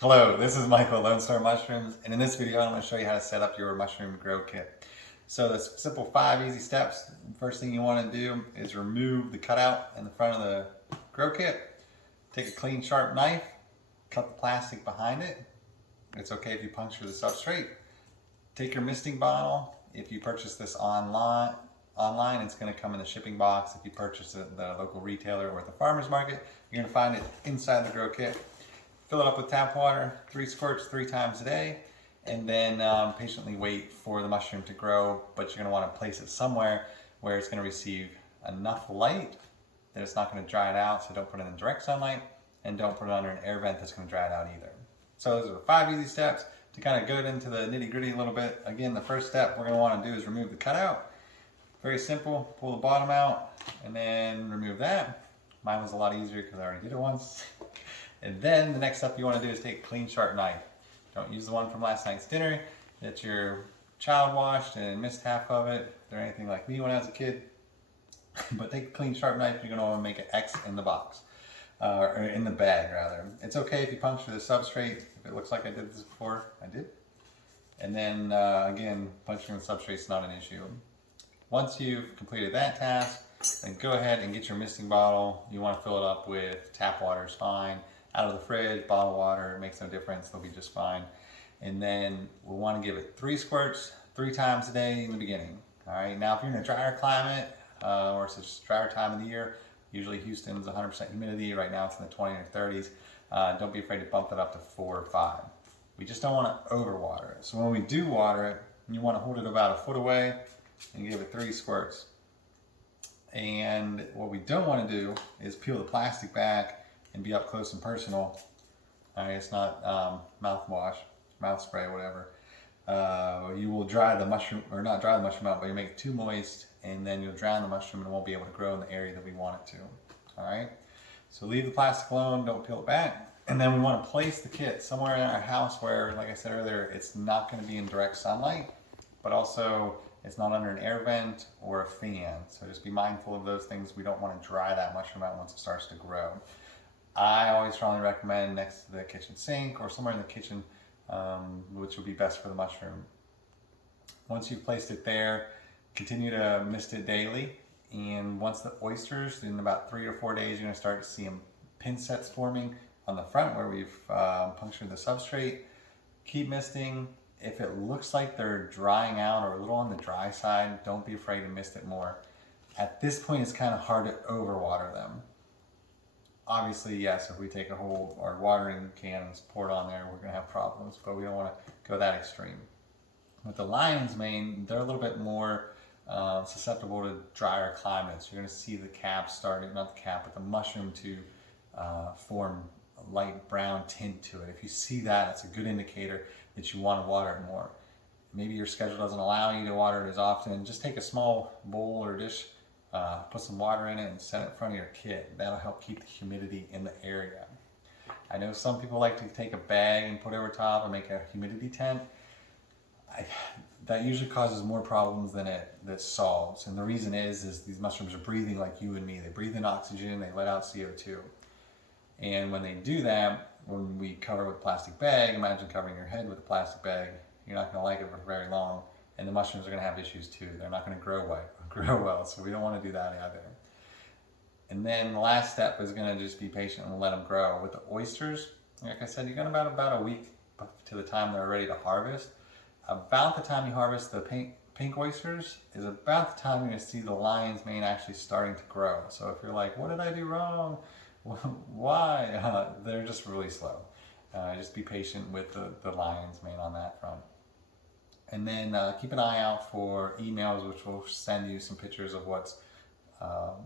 Hello, this is Michael Lone Star Mushrooms, and in this video I'm going to show you how to set up your mushroom grow kit. So the simple 5 easy steps. First thing you want to do is remove the cutout in the front of the grow kit. Take a clean sharp knife, cut the plastic behind it. It's okay if you puncture the substrate. Take your misting bottle. If you purchase this online it's going to come in the shipping box. If you purchase it at the local retailer or at the farmer's market, you're going to find it inside the grow kit. Fill it up with tap water, 3 squirts 3 times a day, and then patiently wait for the mushroom to grow. But you're going to want to place it somewhere where it's going to receive enough light that it's not going to dry it out. So don't put it in direct sunlight, and don't put it under an air vent that's going to dry it out either. So those are 5 easy steps to kind of go into the nitty gritty a little bit. Again, the first step we're going to want to do is remove the cutout. Very simple. Pull the bottom out and then remove that. Mine was a lot easier because I already did it once. And then the next step you want to do is take a clean sharp knife. Don't use the one from last night's dinner that your child washed and missed half of it, or anything like me when I was a kid. But take a clean sharp knife. You're going to want to make an X in the box, or in the bag rather. It's okay if you puncture the substrate. If it looks like I did this before, I did. And then again, puncturing the substrate is not an issue. Once you've completed that task, then go ahead and get your misting bottle. You want to fill it up with tap water is fine. Out of the fridge, bottled water, it makes no difference, they'll be just fine. And then we'll want to give it 3 squirts 3 times a day in the beginning. All right, now if you're in a drier climate, or it's a drier time of the year, usually Houston's 100% humidity, right now it's in the 20 or 30s, don't be afraid to bump it up to 4 or 5. We just don't want to overwater it. So when we do water it, you want to hold it about a foot away and give it 3 squirts. And what we don't want to do is peel the plastic back and be up close and personal. It's not mouthwash, mouth spray, whatever. You will dry the mushroom, or not dry the mushroom out, but you make it too moist, and then you'll drown the mushroom and it won't be able to grow in the area that we want it to. All right. So leave the plastic alone. Don't peel it back. And then we want to place the kit somewhere in our house where, like I said earlier, it's not going to be in direct sunlight, but also it's not under an air vent or a fan. So just be mindful of those things. We don't want to dry that mushroom out once it starts to grow. I always strongly recommend next to the kitchen sink or somewhere in the kitchen, which would be best for the mushroom. Once you've placed it there, continue to mist it daily. And once the oysters, in about 3 or 4 days, you're going to start to see them pin sets forming on the front where we've punctured the substrate. Keep misting. If it looks like they're drying out or a little on the dry side, don't be afraid to mist it more. At this point, it's kind of hard to overwater them. Obviously, yes, if we take a whole our watering cans, pour it on there, we're going to have problems, but we don't want to go that extreme. With the lion's mane, they're a little bit more susceptible to drier climates. You're going to see the cap starting, not the cap, but the mushroom to form a light brown tint to it. If you see that, it's a good indicator that you want to water it more. Maybe your schedule doesn't allow you to water it as often. Just take a small bowl or dish, put some water in it and set it in front of your kit. That'll help keep the humidity in the area. I know some people like to take a bag and put it over top and make a humidity tent. That usually causes more problems than it solves. And the reason is these mushrooms are breathing like you and me. They breathe in oxygen, they let out CO2. And when they do that, when we cover with a plastic bag, imagine covering your head with a plastic bag, you're not going to like it for very long. And the mushrooms are going to have issues too. They're not going to grow well, so we don't want to do that either. And then the last step is going to just be patient and let them grow. With the oysters, like I said, you're going to about a week to the time they're ready to harvest. About the time you harvest the pink oysters is about the time you're going to see the lion's mane actually starting to grow. So if you're like, what did I do wrong? Why? They're just really slow. Just be patient with the lion's mane on that front. And then keep an eye out for emails, which will send you some pictures of what's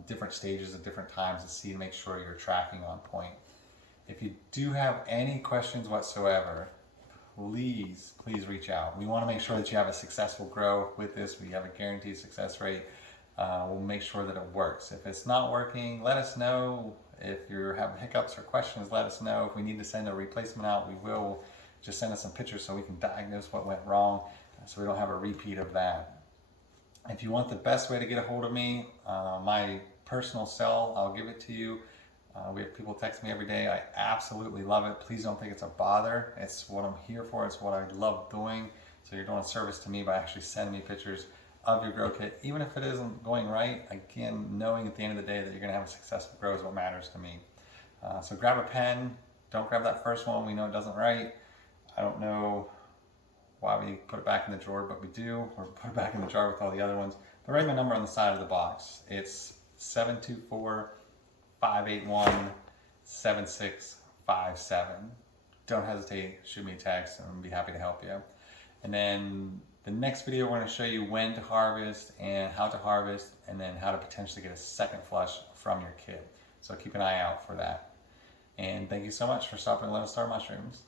different stages at different times to see to make sure you're tracking on point. If you do have any questions whatsoever, please reach out. We want to make sure that you have a successful grow with this. We have a guaranteed success rate. We'll make sure that it works. If it's not working, let us know. If you're having hiccups or questions, let us know. If we need to send a replacement out, we will. Just send us some pictures so we can diagnose what went wrong, so we don't have a repeat of that. If you want the best way to get a hold of me, my personal cell, I'll give it to you. We have people text me every day. I absolutely love it. Please don't think it's a bother. It's what I'm here for. It's what I love doing. So you're doing a service to me by actually sending me pictures of your grow kit. Even if it isn't going right, again, knowing at the end of the day that you're going to have a successful grow is what matters to me. So grab a pen. Don't grab that first one. We know it doesn't write. I don't know why we put it back in the drawer, but we do, or put it back in the jar with all the other ones. But write my number on the side of the box. It's 724-581-7657. Don't hesitate, shoot me a text, and I'll be happy to help you. And then the next video, we're going to show you when to harvest and how to harvest, and then how to potentially get a second flush from your kit. So keep an eye out for that. And thank you so much for stopping Lone Star Mushrooms.